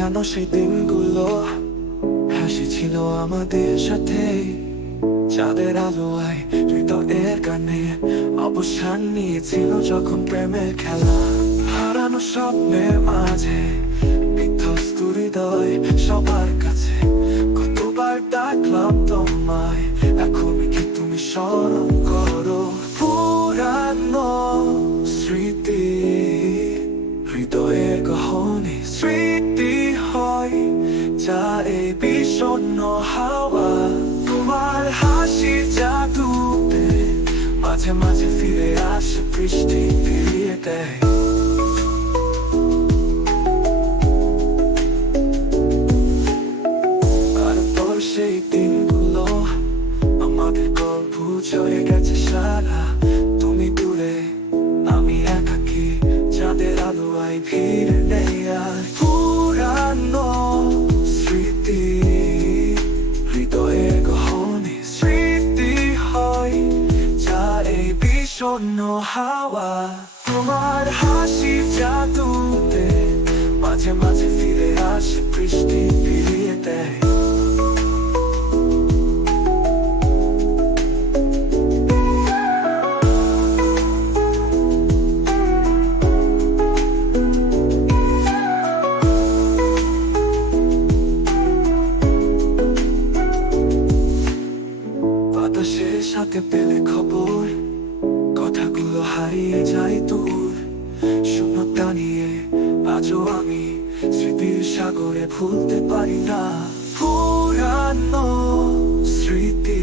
জানো সেই দিনগুলো হাসি ছিল আমাদের সাথে, চাঁদের আলোয় হৃদয়ের গানে অবসান নিয়েছিল যখন প্রেমের খেলা। হারানো স্বপ্নের মাঝে বিধ্বস্ত হৃদয় সবার কাছে কতবার ডাকলাম তোমায়, এখন কি তুমি স্মরণ করো? পুরানো স্মৃতি হৃদয়ের গহনে স্মৃতি হয় যা এই বিষণ্ণ হাওয়া। তোমার হাসির জাদুতে মাঝে মাঝে ফিরে আসে বৃষ্টি ফিরিয়ে দেয়। আর তোর সেই দিনগুলো আমাদের গল্প জয়ে গেছে সারা। তুমি দূরে আমি একাকী, চাঁদের আলোয় ভিড় নেই আর। পুরানো স্মৃতি হৃদয়ের গহনে স্মৃতি হয় যা এই বিষণ্ণ হাওয়া। তোমার হাসির জাদুতে মাঝে মাঝে ফিরে আসে বৃষ্টি ফিরিয়ে দেয়। বাতাসের সাথে পেলে খবর, কথাগুলো হারিয়ে যায় দূর। শূন্যতা নিয়ে আজও আমি স্মৃতির সাগরে ভুলতে পারি না। পুরানো স্মৃতি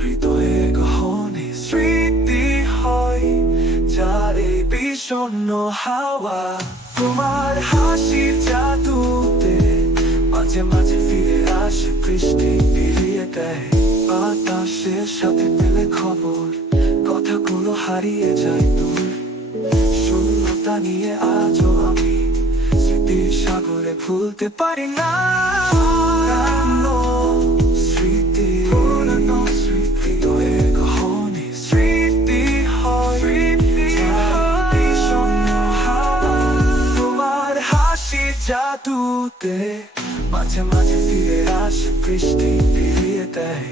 হৃদয়ে গহনে স্মৃতি হয় যার এই বিষণ্ণ হাওয়া। তোমার হাসির জাদুতে মাঝে মাঝে ফিরে আসে বৃষ্টি ফিরিয়ে দেয়। বাতাসের সাথে পেলে খবর, কথাগুলো হারিয়ে যায় দূর। শূন্যতা নিয়ে আজও আমি স্মৃতির সাগরে ভুলতে পারি না। পুরানো স্মৃতি হৃদয়ের গহনে স্মৃতি হয় বিষণ্ণ হাওয়া। তোমার হাসির জাদুতে মাঝে মাঝে ফিরে আসে বৃষ্টি ফিরিয়ে দেয়।